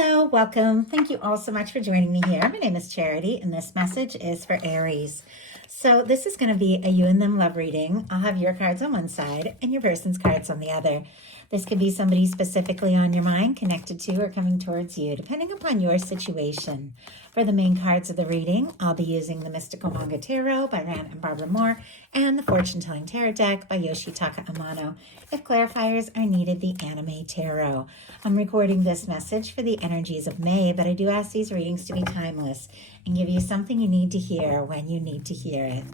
Hello, welcome. Thank you all so much for joining me here. My name is Charity, and this message is for Aries. So this is going to be a you and them love reading. I'll have your cards on one side and your person's cards on the other. This could be somebody specifically on your mind, connected to, or coming towards you, depending upon your situation. For the main cards of the reading, I'll be using the Mystical Manga Tarot by Rann and Barbara Moore and the Fortune Telling Tarot deck by Yoshitaka Amano. If clarifiers are needed, the Anime Tarot. I'm recording this message for the energies of May, but I do ask these readings to be timeless and give you something you need to hear when you need to hear it.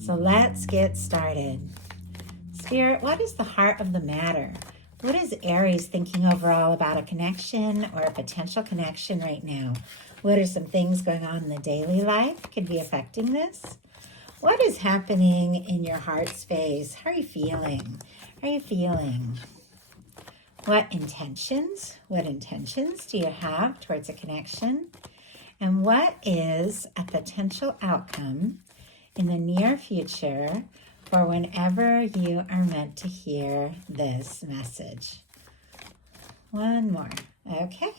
So let's get started. Spirit, what is the heart of the matter? What is Aries thinking overall about a connection or a potential connection right now? What are some things going on in the daily life could be affecting this? What is happening in your heart space? How are you feeling? How are you feeling? What intentions do you have towards a connection? And what is a potential outcome in the near future for whenever you are meant to hear this message? One more. Okay.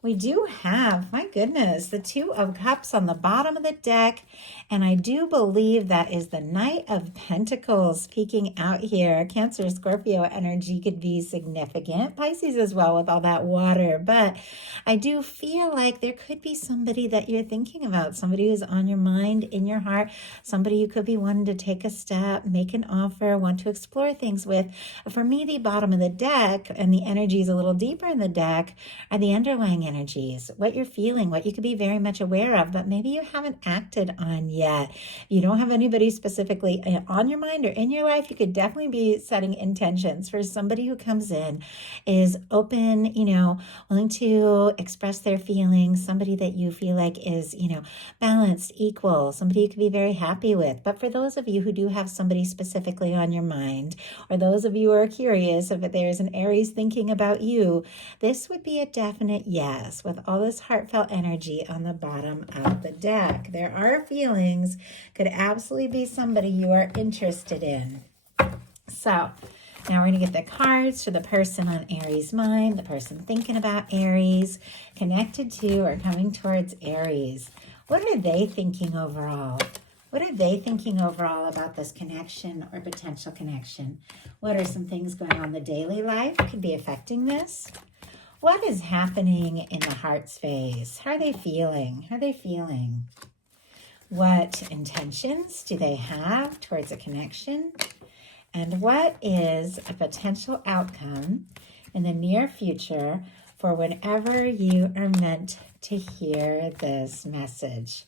We do have, my goodness, the Two of Cups on the bottom of the deck. And I do believe that is the Knight of Pentacles peeking out here. Cancer, Scorpio energy could be significant. Pisces as well with all that water. But I do feel like there could be somebody that you're thinking about. Somebody who's on your mind, in your heart. Somebody you could be wanting to take a step, make an offer, want to explore things with. For me, the bottom of the deck and the energies a little deeper in the deck are the underlying energies, what you're feeling, what you could be very much aware of, but maybe you haven't acted on yet. You don't have anybody specifically on your mind or in your life. You could definitely be setting intentions for somebody who comes in, is open, willing to express their feelings, somebody that you feel like is, balanced, equal, somebody you could be very happy with. But for those of you who do have somebody specifically on your mind, or those of you who are curious if there's an Aries thinking about you, this would be a definite yes. With all this heartfelt energy on the bottom of the deck. There are feelings, could absolutely be somebody you are interested in. So now we're going to get the cards for the person on Aries' mind, the person thinking about Aries, connected to or coming towards Aries. What are they thinking overall? What are they thinking overall about this connection or potential connection? What are some things going on in the daily life could be affecting this? What is happening in the heart space? How are they feeling? How are they feeling? What intentions do they have towards a connection? And what is a potential outcome in the near future for whenever you are meant to hear this message?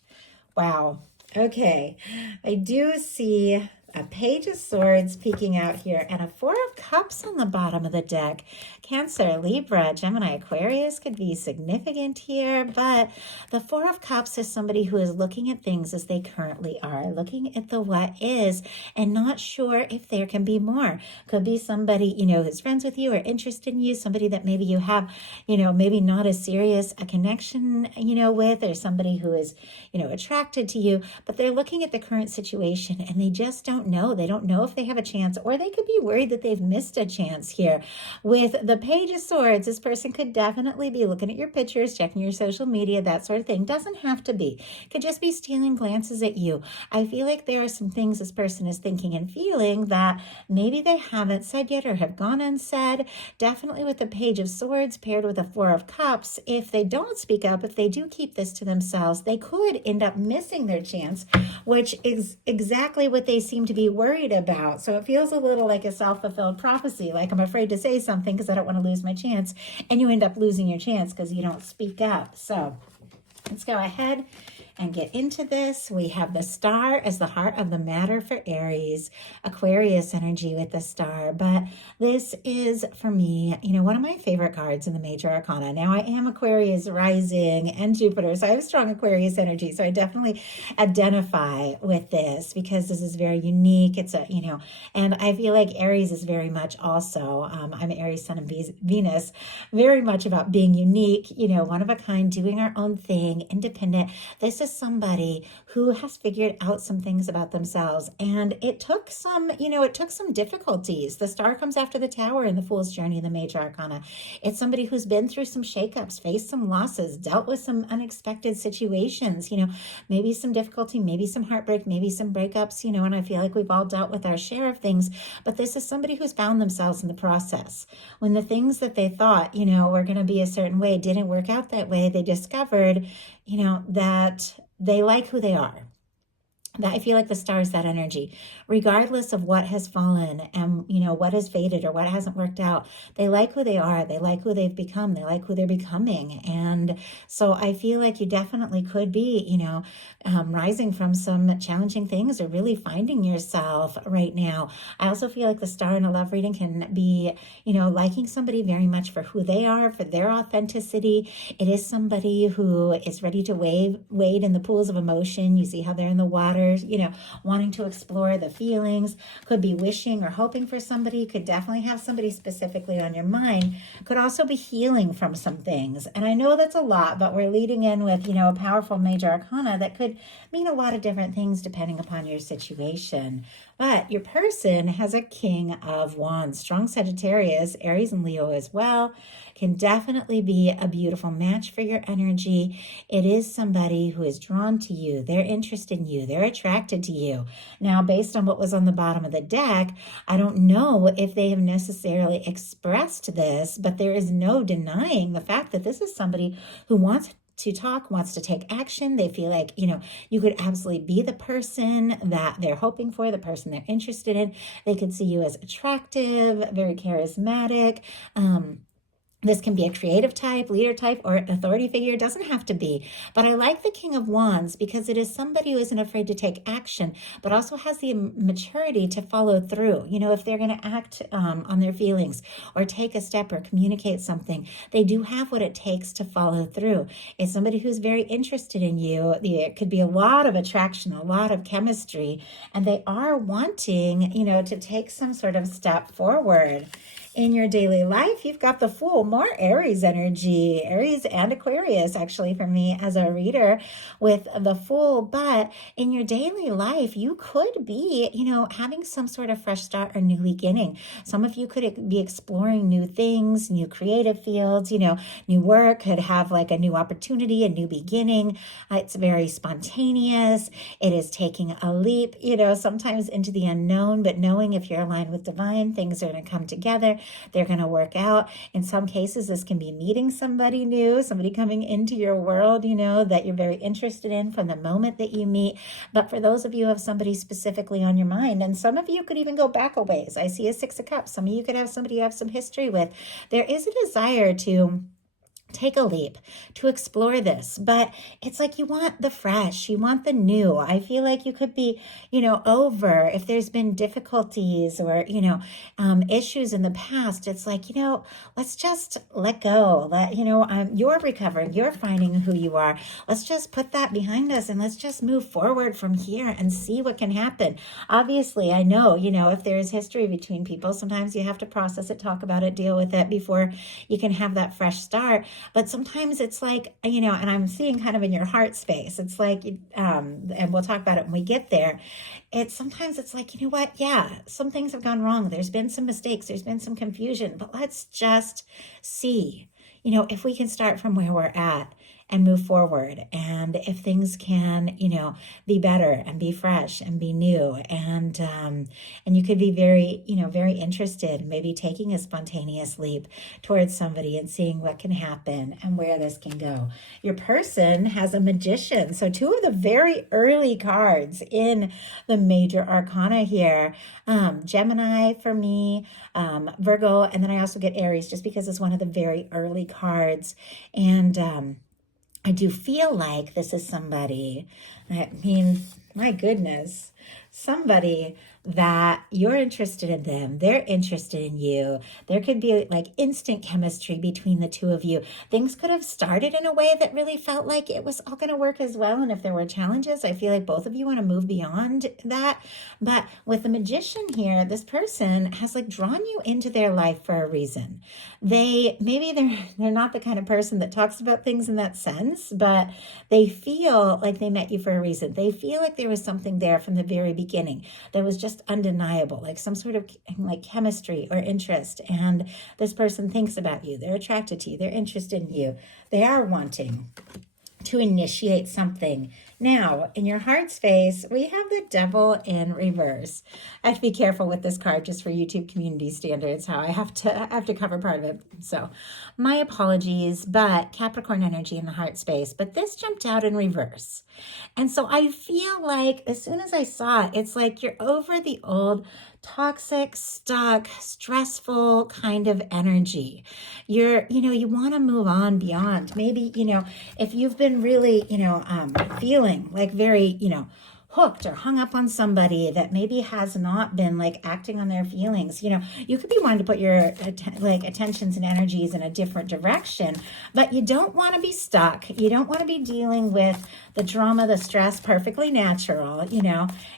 Wow. Okay. I do see a Page of Swords peeking out here and a Four of Cups on the bottom of the deck. Cancer, Libra, Gemini, Aquarius could be significant here, but the Four of Cups is somebody who is looking at things as they currently are, looking at the what is and not sure if there can be more. Could be somebody, who's friends with you or interested in you, somebody that maybe you have, maybe not as serious a connection, with, or somebody who is, attracted to you, but they're looking at the current situation and they just don't know. They don't know if they have a chance, or they could be worried that they've missed a chance here. With the Page of Swords, this person could definitely be looking at your pictures, checking your social media, that sort of thing. Doesn't have to be. Could just be stealing glances at you. I feel like there are some things this person is thinking and feeling that maybe they haven't said yet or have gone unsaid. Definitely with the Page of Swords paired with the Four of Cups, if they don't speak up, if they do keep this to themselves, they could end up missing their chance, which is exactly what they seem to be worried about. So it feels a little like a self-fulfilled prophecy, like I'm afraid to say something because I don't want to lose my chance, and you end up losing your chance because you don't speak up. So let's go ahead and get into this. We have the Star as the heart of the matter for Aries, Aquarius energy with the Star. But this is, for me, one of my favorite cards in the major arcana. Now, I am Aquarius rising and Jupiter, so I have strong Aquarius energy. So I definitely identify with this because this is very unique. It's and I feel like Aries is very much also, I'm Aries, Sun, and Venus, very much about being unique, one of a kind, doing our own thing, independent. This is is somebody who has figured out some things about themselves. And it took some, it took some difficulties. The star comes after the tower in the Fool's Journey in the Major Arcana. It's somebody who's been through some shakeups, faced some losses, dealt with some unexpected situations, maybe some difficulty, maybe some heartbreak, maybe some breakups, and I feel like we've all dealt with our share of things. But this is somebody who's found themselves in the process. When the things that they thought, were going to be a certain way didn't work out that way, they discovered, that they like who they are. That I feel like the star is that energy, regardless of what has fallen and, what has faded or what hasn't worked out. They like who they are. They like who they've become. They like who they're becoming. And so I feel like you definitely could be, rising from some challenging things or really finding yourself right now. I also feel like the star in a love reading can be, liking somebody very much for who they are, for their authenticity. It is somebody who is ready to wade in the pools of emotion. You see how they're in the water, wanting to explore the feelings, could be wishing or hoping for somebody, could definitely have somebody specifically on your mind, could also be healing from some things. And I know that's a lot, but we're leading in with, a powerful major arcana that could mean a lot of different things depending upon your situation. But your person has a King of Wands, strong Sagittarius, Aries and Leo as well, can definitely be a beautiful match for your energy. It is somebody who is drawn to you. They're interested in you. They're attracted to you. Now, based on what was on the bottom of the deck, I don't know if they have necessarily expressed this, but there is no denying the fact that this is somebody who wants to talk, wants to take action. They feel like, you could absolutely be the person that they're hoping for, the person they're interested in. They could see you as attractive, very charismatic. This can be a creative type, leader type, or authority figure. It doesn't have to be. But I like the King of Wands because it is somebody who isn't afraid to take action, but also has the maturity to follow through. If they're going to act on their feelings or take a step or communicate something, they do have what it takes to follow through. It's somebody who's very interested in you. It could be a lot of attraction, a lot of chemistry, and they are wanting, to take some sort of step forward. In your daily life, you've got the Fool, more Aries energy, Aries and Aquarius, actually, for me as a reader with the Fool. But in your daily life, you could be, having some sort of fresh start or new beginning. Some of you could be exploring new things, new creative fields, new work, could have like a new opportunity, a new beginning. It's very spontaneous. It is taking a leap, sometimes into the unknown, but knowing if you're aligned with divine, things are going to come together. They're going to work out. In some cases, this can be meeting somebody new, somebody coming into your world, that you're very interested in from the moment that you meet. But for those of you who have somebody specifically on your mind, and some of you could even go back a ways. I see a Six of Cups. Some of you could have somebody you have some history with. There is a desire to take a leap, to explore this, but it's like you want the fresh, you want the new. I feel like you could be, over if there's been difficulties or, issues in the past. It's like, let's just let go. You're recovering, you're finding who you are. Let's just put that behind us and let's just move forward from here and see what can happen. Obviously, I know, if there is history between people, sometimes you have to process it, talk about it, deal with it before you can have that fresh start. But sometimes it's like, and I'm seeing kind of in your heart space, it's like, and we'll talk about it when we get there. Sometimes it's like, what? Yeah, some things have gone wrong. There's been some mistakes. There's been some confusion, but let's just see, if we can start from where we're at and move forward. And if things can, be better and be fresh and be new. And you could be very, very interested, maybe taking a spontaneous leap towards somebody and seeing what can happen and where this can go. Your person has a Magician. So two of the very early cards in the major arcana here, Gemini for me, Virgo, and then I also get Aries just because it's one of the very early cards. And I do feel like this is somebody, my goodness, somebody that you're interested in them, they're interested in you. There could be like instant chemistry between the two of you. Things could have started in a way that really felt like it was all going to work as well. And if there were challenges, I feel like both of you want to move beyond that. But with the Magician here, this person has like drawn you into their life for a reason. They're not the kind of person that talks about things in that sense, but they feel like they met you for a reason. They feel like there was something there from the very beginning that was just undeniable, like some sort of like chemistry or interest. And this person thinks about you. They're attracted to you. They're interested in you. They are wanting to initiate something. Now, in your heart space, we have the Devil in reverse. I have to be careful with this card just for YouTube community standards, how I have to cover part of it. So my apologies, but Capricorn energy in the heart space, but this jumped out in reverse. And so I feel like as soon as I saw it, it's like you're over the old toxic, stuck, stressful kind of energy. You want to move on beyond. Maybe, if you've been really, feeling like very, hooked or hung up on somebody that maybe has not been like acting on their feelings, you could be wanting to put your attentions and energies in a different direction, but you don't want to be stuck. You don't want to be dealing with the drama, the stress, perfectly natural,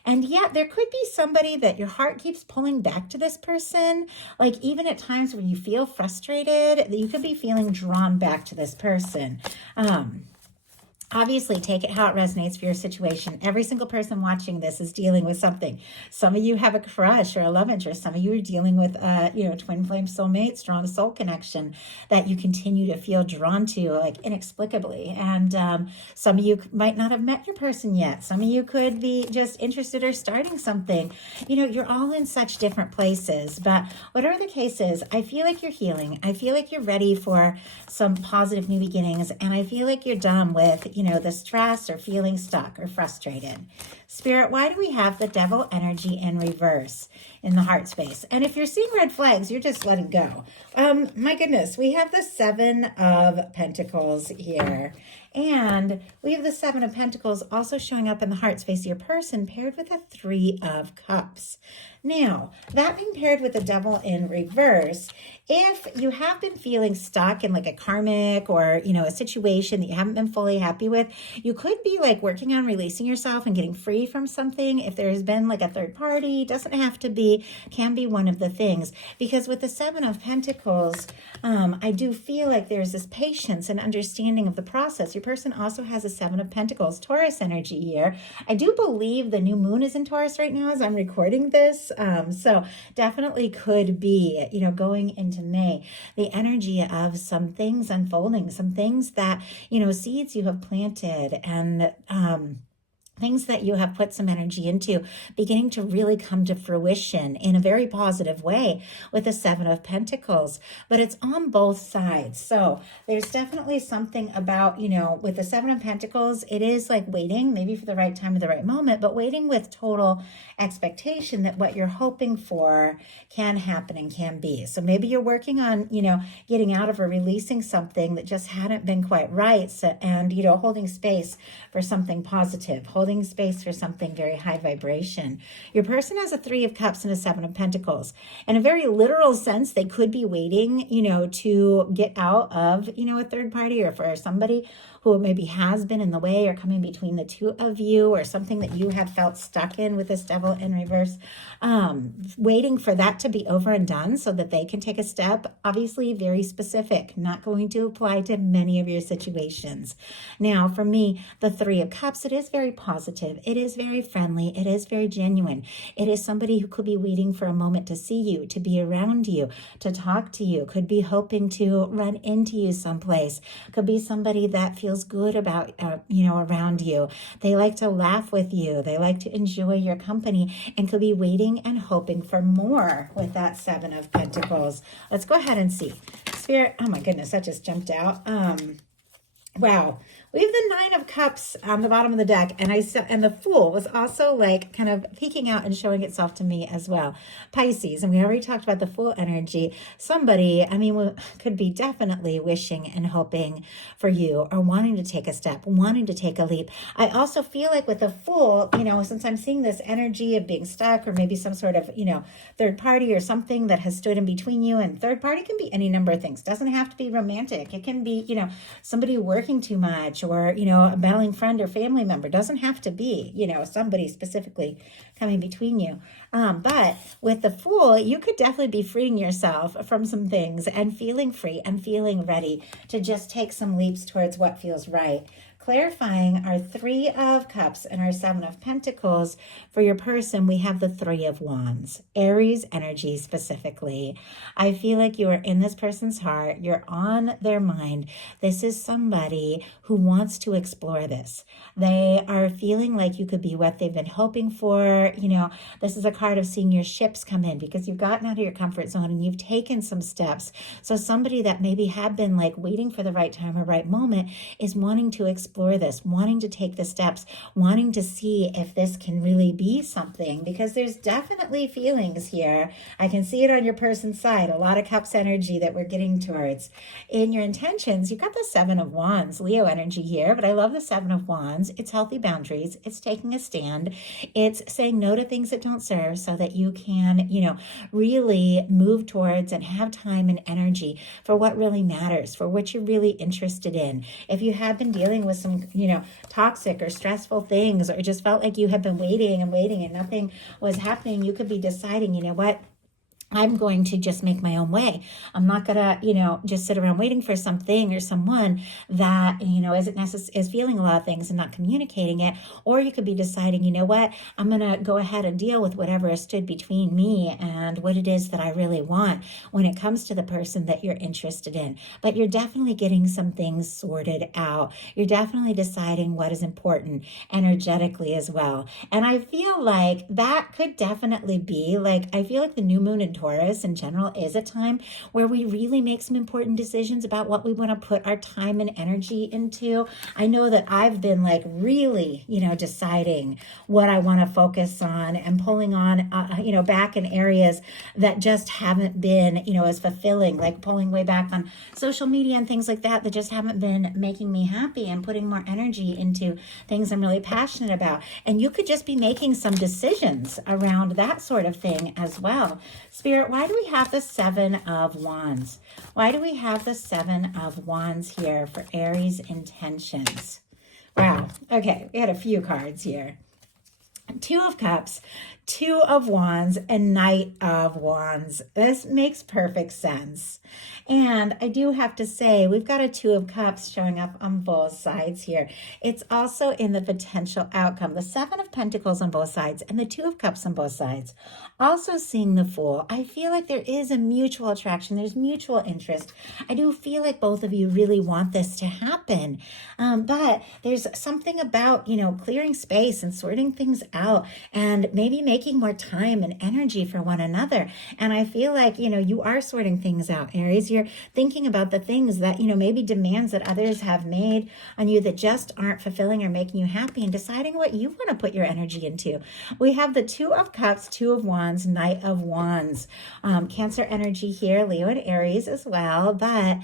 and yet there could be somebody that your heart keeps pulling back to this person. Like even at times where you feel frustrated, you could be feeling drawn back to this person. Obviously, take it how it resonates for your situation. Every single person watching this is dealing with something. Some of you have a crush or a love interest. Some of you are dealing with, twin flame soulmate, strong soul connection that you continue to feel drawn to, like inexplicably. And some of you might not have met your person yet. Some of you could be just interested or starting something. You're all in such different places. But whatever the case is, I feel like you're healing. I feel like you're ready for some positive new beginnings. And I feel like you're done with, the stress or feeling stuck or frustrated. Spirit, why do we have the Devil energy in reverse in the heart space? And if you're seeing red flags, you're just letting go. My goodness, we have the Seven of Pentacles here. And we have the Seven of Pentacles also showing up in the heart space of your person paired with a Three of Cups. Now, that being paired with the Devil in reverse, if you have been feeling stuck in like a karmic or, a situation that you haven't been fully happy with, you could be like working on releasing yourself and getting free from something. If there's been like a third party, doesn't have to be, can be one of the things. Because with the Seven of Pentacles, I do feel like there's this patience and understanding of the process. Your person also has a Seven of Pentacles, Taurus energy here. I do believe the new moon is in Taurus right now as I'm recording this. So definitely could be, going into May, the energy of some things unfolding, some things that, seeds you have planted and, things that you have put some energy into beginning to really come to fruition in a very positive way with the Seven of Pentacles, but it's on both sides. So there's definitely something about, with the Seven of Pentacles, it is like waiting maybe for the right time or the right moment, but waiting with total expectation that what you're hoping for can happen and can be. So maybe you're working on, getting out of or releasing something that just hadn't been quite right. So, and, holding space for something positive, holding space for something very high vibration. Your person has a Three of Cups and a Seven of Pentacles. In a very literal sense, they could be waiting, to get out of, a third party or for somebody who maybe has been in the way or coming between the two of you or something that you have felt stuck in with this Devil in reverse, waiting for that to be over and done so that they can take a step, obviously very specific, not going to apply to many of your situations. Now, for me, the Three of Cups, it is very positive. It is very friendly. It is very genuine. It is somebody who could be waiting for a moment to see you, to be around you, to talk to you, could be hoping to run into you someplace, could be somebody that feels good about, around you. They like to laugh with you. They like to enjoy your company and could be waiting and hoping for more with that Seven of Pentacles. Let's go ahead and see. Spirit, oh my goodness, that just jumped out. Wow. We have the Nine of Cups on the bottom of the deck, and and the Fool was also like kind of peeking out and showing itself to me as well. Pisces, and we already talked about the Fool energy. Somebody, I mean, could be definitely wishing and hoping for you, or wanting to take a step, wanting to take a leap. I also feel like with the Fool, since I'm seeing this energy of being stuck, or maybe some sort of, third party or something that has stood in between you, and third party can be any number of things. Doesn't have to be romantic. It can be, somebody working too much, or, a battling friend or family member. Doesn't have to be, somebody specifically coming between you. But with the Fool, you could definitely be freeing yourself from some things and feeling free and feeling ready to just take some leaps towards what feels right. Clarifying our Three of Cups and our Seven of Pentacles for your person, we have the Three of Wands, Aries energy specifically. I feel like you are in this person's heart. You're on their mind. This is somebody who wants to explore this. They are feeling like you could be what they've been hoping for. This is a card of seeing your ships come in because you've gotten out of your comfort zone and you've taken some steps. So somebody that maybe had been like waiting for the right time or right moment is wanting to explore this, wanting to take the steps, wanting to see if this can really be something, because there's definitely feelings here. I can see it on your person's side, a lot of Cups energy that we're getting towards. In your intentions, you've got the Seven of Wands, Leo energy here, but I love the Seven of Wands. It's healthy boundaries. It's taking a stand. It's saying no to things that don't serve so that you can, really move towards and have time and energy for what really matters, for what you're really interested in. If you have been dealing with some, toxic or stressful things, or just felt like you have been waiting and nothing was happening, you could be deciding, what? I'm going to just make my own way. I'm not gonna, just sit around waiting for something or someone that, is feeling a lot of things and not communicating it. Or you could be deciding, what, I'm gonna go ahead and deal with whatever has stood between me and what it is that I really want when it comes to the person that you're interested in. But you're definitely getting some things sorted out. You're definitely deciding what is important energetically as well. And I feel like that could definitely be I feel like the new moon in Taurus in general is a time where we really make some important decisions about what we want to put our time and energy into. I know that I've been really, deciding what I want to focus on and pulling on, back in areas that just haven't been, as fulfilling, like pulling way back on social media and things like that just haven't been making me happy, and putting more energy into things I'm really passionate about. And you could just be making some decisions around that sort of thing as well. Spirit, why do we have the Seven of Wands? Why do we have the Seven of Wands here for Aries intentions? Wow. Okay, we had a few cards here. Two of Cups, Two of Wands, and Knight of Wands. This makes perfect sense. And I do have to say, we've got a Two of Cups showing up on both sides here. It's also in the potential outcome. The Seven of Pentacles on both sides and the Two of Cups on both sides. Also seeing the Fool. I feel like there is a mutual attraction. There's mutual interest. I do feel like both of you really want this to happen. But there's something about, clearing space and sorting things out, and maybe making more time and energy for one another. And I feel like, you are sorting things out, Aries. You're thinking about the things that, maybe demands that others have made on you that just aren't fulfilling or making you happy, and deciding what you want to put your energy into. We have the Two of Cups, Two of Wands, Knight of Wands. Cancer energy here, Leo and Aries as well. But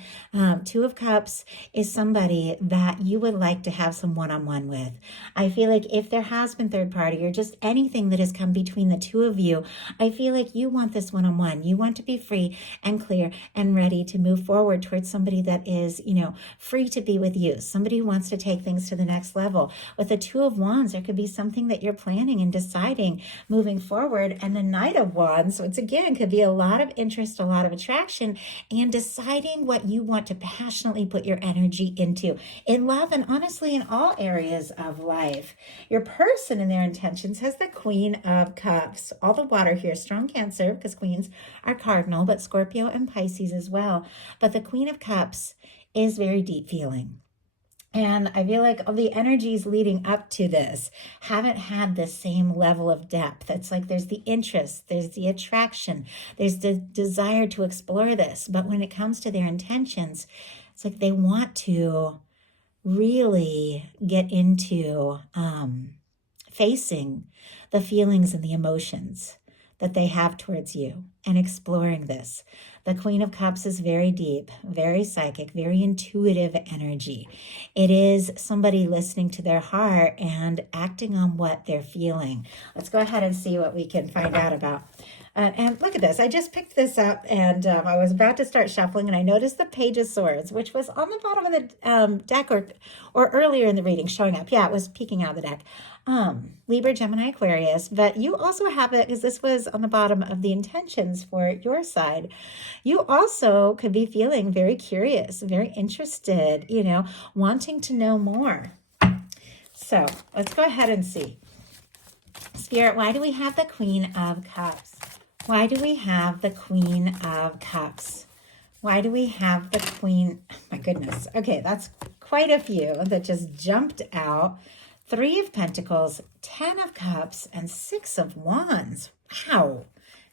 Two of Cups is somebody that you would like to have some one-on-one with. I feel like if there has been third party or just anything that has come between the two of you, I feel like you want this one-on-one. You want to be free and clear and ready to move forward towards somebody that is, free to be with you. Somebody who wants to take things to the next level. With the Two of Wands, there could be something that you're planning and deciding moving forward. And the Knight of Wands, once again, could be a lot of interest, a lot of attraction, and deciding what you want to passionately put your energy into in love, and honestly in all areas of life. Your person and their intentions has the Queen of Cups. All the water here, strong Cancer, because queens are cardinal, but Scorpio and Pisces as well. But the Queen of Cups is very deep feeling. And I feel like the energies leading up to this haven't had the same level of depth. It's like there's the interest, there's the attraction, there's the desire to explore this. But when it comes to their intentions, it's like they want to really get into facing the feelings and the emotions that they have towards you and exploring this. The Queen of Cups is very deep, very psychic, very intuitive energy. It is somebody listening to their heart and acting on what they're feeling. Let's go ahead and see what we can find out about. And look at this. I just picked this up and I was about to start shuffling and I noticed the Page of Swords, which was on the bottom of the deck or earlier in the reading showing up. Yeah, it was peeking out of the deck. Libra, Gemini, Aquarius, but you also have it because this was on the bottom of the intentions for your side. You also could be feeling very curious, very interested, wanting to know more. So let's go ahead and see. Spirit, why do we have the Queen of Cups? Why do we have the Queen of Cups? Why do we have the Queen? Oh my goodness. Okay, that's quite a few that just jumped out. 3 of Pentacles, 10 of Cups, and 6 of Wands. Wow.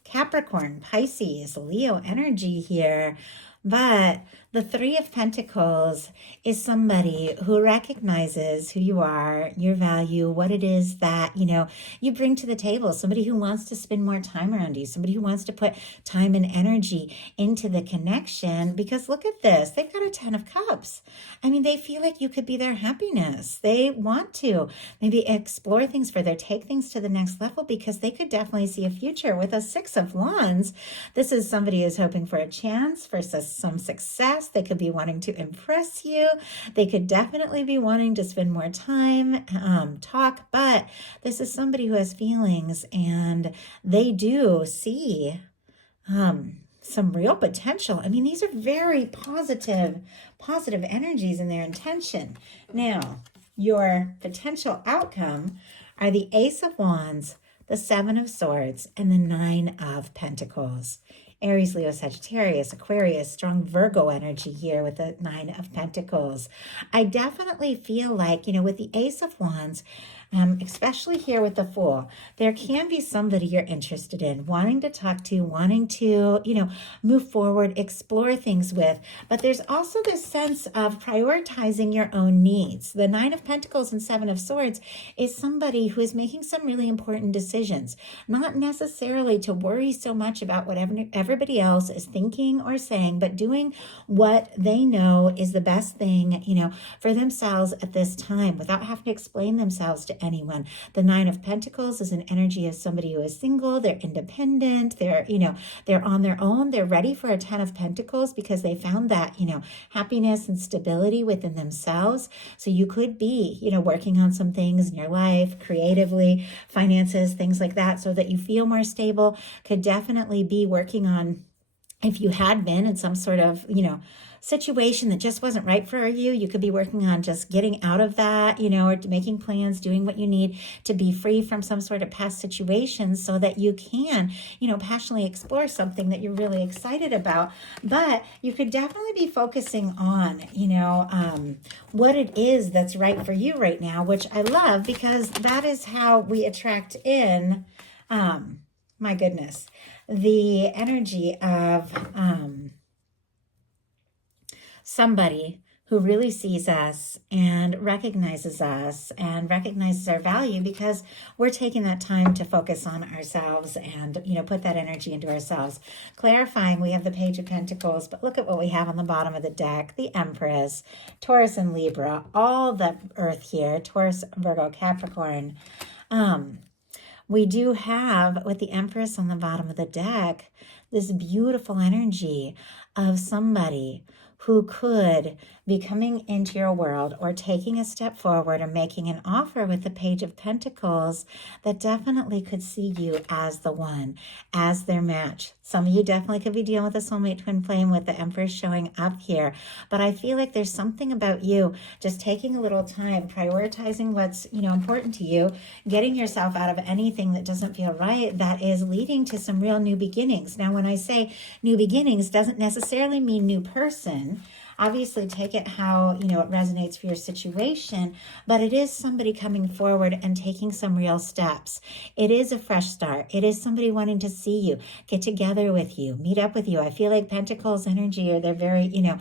Capricorn, Pisces, Leo energy here. But the 3 of Pentacles is somebody who recognizes who you are, your value, what it is that, you bring to the table. Somebody who wants to spend more time around you. Somebody who wants to put time and energy into the connection. Because look at this. They've got a 10 of Cups. I mean, they feel like you could be their happiness. They want to maybe explore things further, take things to the next level because they could definitely see a future. With a 6 of Wands, this is somebody who's hoping for a chance, for some success. They could be wanting to impress you. They could definitely be wanting to spend more time, talk, but this is somebody who has feelings and they do see some real potential. I mean, these are very positive energies in their intention. Now, your potential outcome are the Ace of Wands, the 7 of Swords, and the 9 of Pentacles. Aries, Leo, Sagittarius, Aquarius, strong Virgo energy here with the 9 of Pentacles. I definitely feel like, with the Ace of Wands, especially here with the Fool, there can be somebody you're interested in, wanting to talk to, wanting to, move forward, explore things with. But there's also this sense of prioritizing your own needs. The 9 of Pentacles and 7 of Swords is somebody who is making some really important decisions, not necessarily to worry so much about what everybody else is thinking or saying, but doing what they know is the best thing, for themselves at this time without having to explain themselves to anyone. The 9 of Pentacles is an energy of somebody who is single. They're independent. They're, they're on their own. They're ready for a 10 of Pentacles because they found that, happiness and stability within themselves. So you could be, working on some things in your life, creatively, finances, things like that, so that you feel more stable. Could definitely be working on, if you had been in some sort of, situation that just wasn't right for you, you could be working on just getting out of that, or making plans, doing what you need to be free from some sort of past situation so that you can, passionately explore something that you're really excited about. But you could definitely be focusing on, what it is that's right for you right now, which I love because that is how we attract in, my goodness, the energy of, somebody who really sees us and recognizes our value because we're taking that time to focus on ourselves and, put that energy into ourselves. Clarifying, we have the Page of Pentacles, but look at what we have on the bottom of the deck. The Empress, Taurus and Libra, all the earth here, Taurus, Virgo, Capricorn. We do have, with the Empress on the bottom of the deck, this beautiful energy of somebody who could be coming into your world or taking a step forward or making an offer with the Page of Pentacles that definitely could see you as the one, as their match. Some of you definitely could be dealing with a soulmate twin flame with the Empress showing up here. But I feel like there's something about you just taking a little time, prioritizing what's, important to you, getting yourself out of anything that doesn't feel right, that is leading to some real new beginnings. Now, when I say new beginnings, doesn't necessarily mean new person. Obviously, take it how, you know, it resonates for your situation, but it is somebody coming forward and taking some real steps. It is a fresh start. It is somebody wanting to see you, get together with you, meet up with you. I feel like Pentacles energy, or they're very, you know,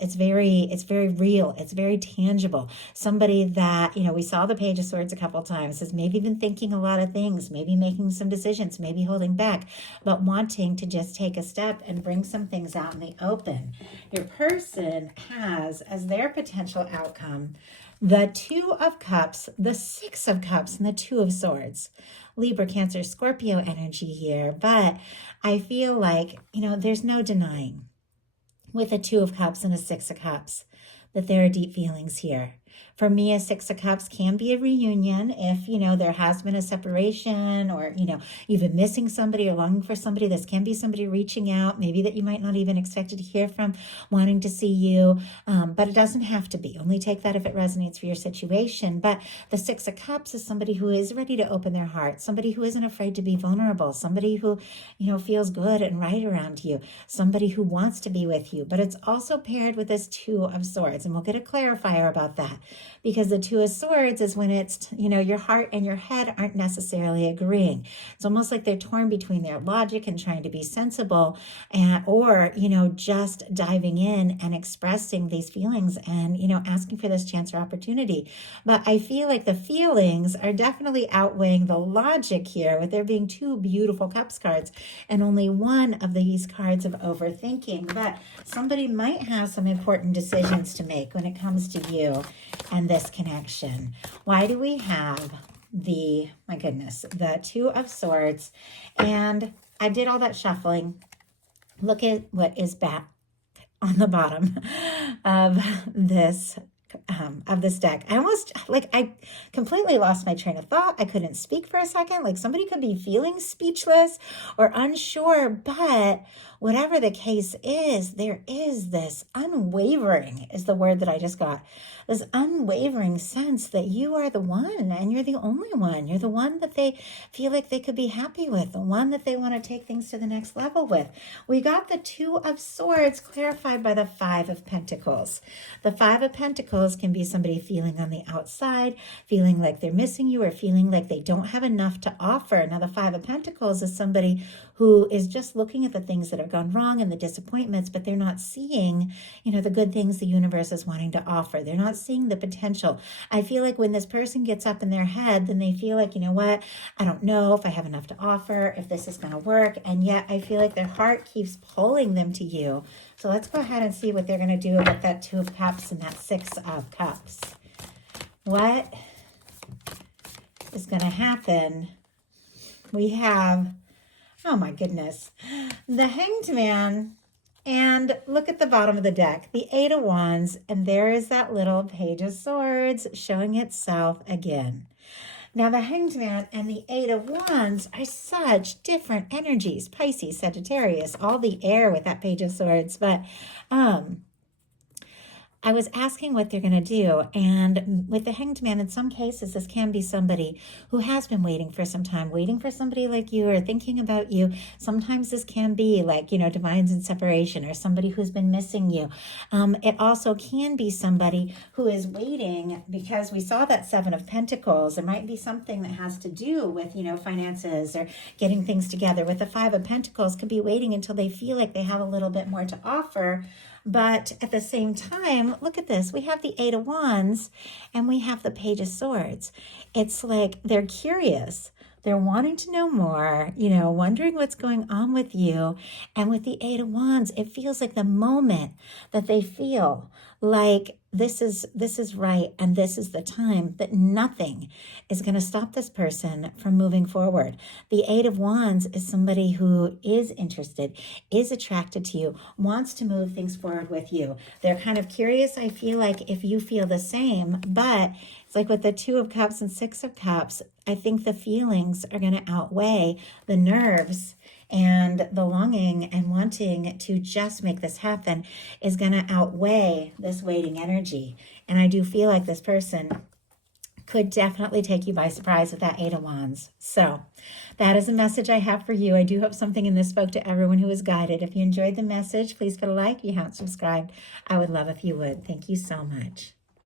it's very real. It's very tangible. Somebody that, you know, we saw the Page of Swords a couple times, has maybe been thinking a lot of things, maybe making some decisions, maybe holding back, but wanting to just take a step and bring some things out in the open. Your person has as their potential outcome the Two of Cups, the Six of Cups, and the Two of Swords. Libra, Cancer, Scorpio energy here, but I feel like, you know, there's no denying with a Two of Cups and a Six of Cups that there are deep feelings here. For me, a Six of Cups can be a reunion if, you know, there has been a separation, or, you know, you've been missing somebody or longing for somebody. This can be somebody reaching out, maybe that you might not even expect to hear from, wanting to see you, but it doesn't have to be. Only take that if it resonates for your situation. But the Six of Cups is somebody who is ready to open their heart, somebody who isn't afraid to be vulnerable, somebody who, you know, feels good and right around you, somebody who wants to be with you. But it's also paired with this Two of Swords, and we'll get a clarifier about that. Because the Two of Swords is when it's, you know, your heart and your head aren't necessarily agreeing. It's almost like they're torn between their logic and trying to be sensible, or, you know, just diving in and expressing these feelings and, you know, asking for this chance or opportunity. But I feel like the feelings are definitely outweighing the logic here, with there being two beautiful Cups cards and only one of these cards of overthinking. But somebody might have some important decisions to make when it comes to you and this connection. Why do we have the, my goodness, the Two of Swords? And I did all that shuffling. Look at what is back on the bottom of this deck. I completely lost my train of thought. I couldn't speak for a second. Like, somebody could be feeling speechless or unsure, but whatever the case is, there is this unwavering, is the word that I just got, this unwavering sense that you are the one, and you're the only one. You're the one that they feel like they could be happy with, the one that they want to take things to the next level with. We got the Two of Swords clarified by the Five of Pentacles. The Five of Pentacles can be somebody feeling on the outside, feeling like they're missing you, or feeling like they don't have enough to offer. Now, the Five of Pentacles is somebody who is just looking at the things that have gone wrong and the disappointments, but they're not seeing, you know, the good things the universe is wanting to offer. They're not seeing the potential. I feel like when this person gets up in their head, then they feel like, you know what, I don't know if I have enough to offer, if this is going to work. And yet I feel like their heart keeps pulling them to you. So let's go ahead and see what they're going to do about that Two of Cups and that Six of Cups. What is going to happen? We have, oh my goodness, the Hanged Man. And look at the bottom of the deck, the Eight of Wands, and there is that little Page of Swords showing itself again. Now, the Hanged Man and the Eight of Wands are such different energies. Pisces, Sagittarius, all the air with that Page of Swords. But I was asking what they're going to do. And with the Hanged Man, in some cases, this can be somebody who has been waiting for some time, waiting for somebody like you, or thinking about you. Sometimes this can be like, you know, divines in separation, or somebody who's been missing you. It also can be somebody who is waiting, because we saw that Seven of Pentacles. There might be something that has to do with, you know, finances or getting things together. With the Five of Pentacles, could be waiting until they feel like they have a little bit more to offer. But at the same time, look at this. We have the Eight of Wands and we have the Page of Swords. It's like they're curious. They're wanting to know more, you know, wondering what's going on with you. And with the Eight of Wands, it feels like the moment that they feel like this is right, and this is the time, that nothing is going to stop this person from moving forward. The Eight of Wands is somebody who is interested, is attracted to you, wants to move things forward with you. They're kind of curious, I feel like, if you feel the same, but it's like with the Two of Cups and Six of Cups, I think the feelings are going to outweigh the nerves, and the longing and wanting to just make this happen is going to outweigh this waiting energy. And I do feel like this person could definitely take you by surprise with that Eight of Wands. So that is a message I have for you. I do hope something in this spoke to everyone who is guided. If you enjoyed the message, please put a like. If you haven't subscribed, I would love if you would. Thank you so much.